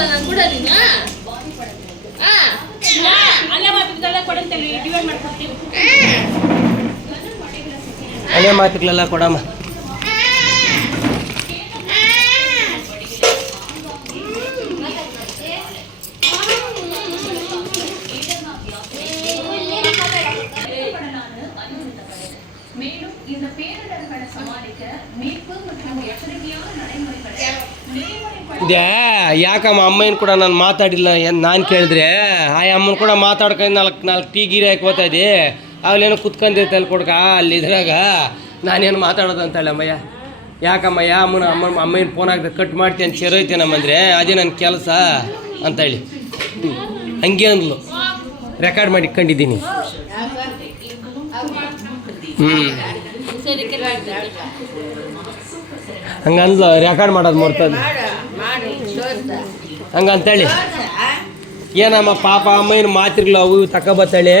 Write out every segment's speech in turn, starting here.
ಕೊಡಲ್ಲ ನಾನು ಕೂಡ ನೀನು ಅದೇ ಮಾತುಗಳೆಲ್ಲ ಕೊಡಮ್ಮ. ಇದೇ ಯಾಕಮ್ಮ ಅಮ್ಮನ ಕೂಡ ನಾನು ಮಾತಾಡಿಲ್ಲ ನಾನು ಕೇಳಿದ್ರೆ ಆ ಅಮ್ಮನ ಕೂಡ ಮಾತಾಡ್ಕೊಂಡು ನಾಲ್ಕು ಟೀ ಗೀರಿ ಹಾಕೋತಾ ಇದ್ದೆ. ಅವಲೇನೋ ಕುತ್ಕೊಂಡಿರ್ತ ಅಲ್ಲಿ ಕೊಡ್ಕ ಅಲ್ಲಿ ಇದ್ರಾಗ ನಾನೇನು ಮಾತಾಡೋದು ಅಂತೇಳಿ ಅಮ್ಮಯ್ಯ. ಯಾಕಮ್ಮಯ್ಯ ಅಮ್ಮನ ಫೋನ್ ಹಾಕಿದ್ರೆ ಕಟ್ ಮಾಡ್ತೀನಿ ಅಂತ ಸೇರೈತೇನಮ್ಮಂದರೆ ಅದೇ ನನ್ನ ಕೆಲಸ ಅಂತೇಳಿ ಹಂಗೆ ಅಂದ್ಲು. ರೆಕಾರ್ಡ್ ಮಾಡಿ ಇಟ್ಕೊಂಡಿದ್ದೀನಿ. ಹಂಗಂದ್ಲು ರೆಕಾರ್ಡ್ ಮಾಡೋದು ಮರ್ತದ ಹಂಗಂತೇಳಿ. ಏನಮ್ಮ ಪಾಪ ಅಮ್ಮನ ಮಾತಿರ್ಲ ಅವು ತಗೊಬತ್ತಾಳೆ.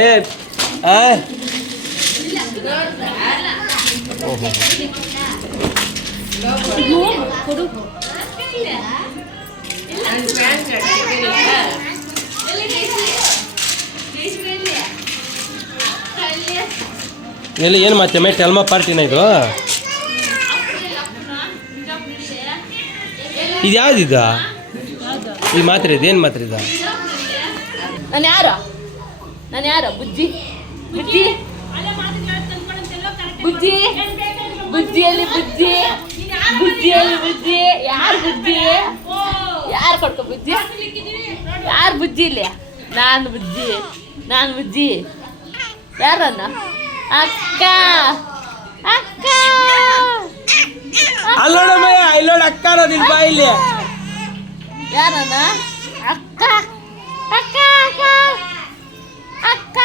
ಎಲ್ಲಿ ಏನು ಮತ್ತೆ ಮೈ ಟೆಲ್ಮ ಪಾರ್ಟಿನ ಇದು? ಇದು ಯಾವ್ದಿದ ಈ ಮಾತ್ರೆ ಇದು? ಏನು ಮಾತ್ರೆ ಇದು? ನಾನು ಯಾರ ಬುಜ್ಜಿ ಬುಜ್ಜಿ ಬುಜ್ಜಿ ಬುಜ್ಜಿಯಲ್ಲಿ ಬುಜ್ಜಿ ಬುಜ್ಜಿಯಲ್ಲಿ ಬುಜ್ಜಿ ಯಾರು ಬುಜ್ಜಿ? ಯಾರು ಕೊಡ್ಕೊ ಬುಜ್ಜಿ? ಯಾರು ಬುಜ್ಜಿ ಇಲ್ಲ? ನಾನು ಬುಜ್ಜಿ ಯಾರನ್ನ? ಅಕ್ಕ ಅಕ್ಕ ಅಲ್ಲೋಡಮ್ಮಯ್ಯ ಇಲ್ಲೋಡ ಅಕ್ಕ ಅನ್ನೋದಿಲ್ಲ ಬಾ ಇಲ್ಲಿ. ಯಾರನ್ನ? ಅಕ್ಕ ಅಕ್ಕ ಅಕ್ಕ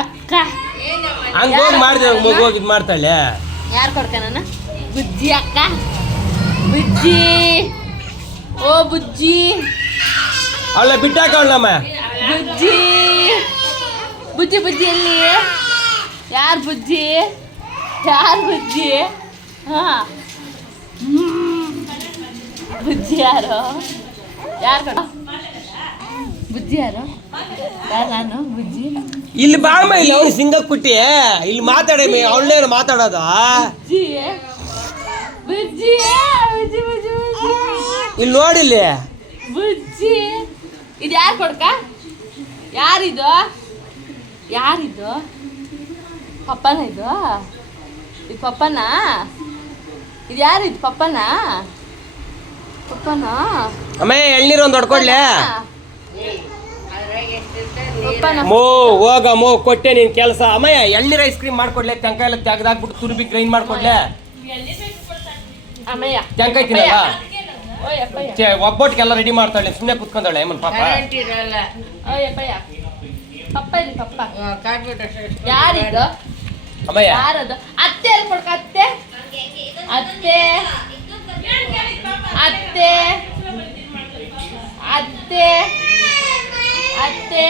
ಅಕ್ಕ ಹಂಗ ಹೋಗಿ ಮಾಡಿದೆ ಮಗು ಹೋಗಿದ್ ಮಾಡ್ತಾಳೆ. ಯಾರು ಕೊಡ್ಕ ನಾನು? ಬುಜ್ಜಿ ಅಕ್ಕ ಬುಜ್ಜಿ. ಓ ಬುಜ್ಜಿ ಅವಳ ಬಿಟ್ಟಾಕವಳಮ್ಮ. ಬುಜ್ಜಿ ಬುಜ್ಜಿ ಬುಜ್ಜಿಯಲ್ಲಿ ಯಾರು ಬುಜ್ಜಿ? ಹಾ ಬುಜ್ಜಿ ಯಾರು ಕೊಡ? ಬುಜ್ಜಿ ಯಾರು? ನಾನು ಬುಜ್ಜಿ. ಇಲ್ಲಿ ಬಾಮ್ಮ ಇಲ್ಲಿ ಅವ್ನು ಸಿಂಗಕ್ ಪುಟ್ಟಿ ಇಲ್ಲಿ ಮಾತಾಡಮ್ಮಿ. ಅವಳೇನು ಮಾತಾಡೋದು? ಬುಜ್ಜಿ ಬುಜ್ಜಿ ಬುಜ್ಜಿ ಬುಜ್ಜಿ ಇಲ್ಲಿ ನೋಡಿಲ್ಲಿ ಬುಜ್ಜಿ. ಇದು ಯಾರು ಕೊಡ್ಕ? ಯಾರಿದು ಪಪ್ಪನ? ಇದು ಪಪ್ಪನ? ಇದು ಯಾರಿದು ಪಪ್ಪನ? ಅಮ್ಮ ಎಳ್ನೀರು ಒಂದು ಹೊಡ್ಕೊಡ್ಲೆ. ಹೋಗಮ್ಮ ಕೊಟ್ಟೆ ನೀನ್ ಕೆಲಸ. ಅಮ್ಮಯ್ಯ ಎಳ್ನೀರು ಐಸ್ ಕ್ರೀಮ್ ಮಾಡ್ಕೊಡ್ಲೆ. ತೆಂಕಾಯಿ ಎಲ್ಲ ತೆಗ್ದಾಕ್ಬಿಟ್ಟು ತುರುಬಿ ಗ್ರೈಂಡ್ ಮಾಡ್ಕೊಡ್ಲೆ. ತೆಂಕಾಯಿ ತಿನ್ನಲ್ಲ ಒಬ್ಬೊಟ್ಟಿಗೆಲ್ಲ ರೆಡಿ ಮಾಡ್ತಾಳೆ. ಸುಮ್ಮನೆ ಕುತ್ಕೊಂಡಾಳೆ ಅಮ್ಮನ ಪಾಪ. ಯಾರಿದು? ಅಮ್ಮಯ್ಯ ಯಾರದು? ಅತ್ತೆ ಎಲ್ಲಿ ಕೊಡ್ಕ? ಅತ್ತೆ ಅತ್ತೆ ಅತ್ತೆ ಅತ್ತೆ ಅತ್ತೆ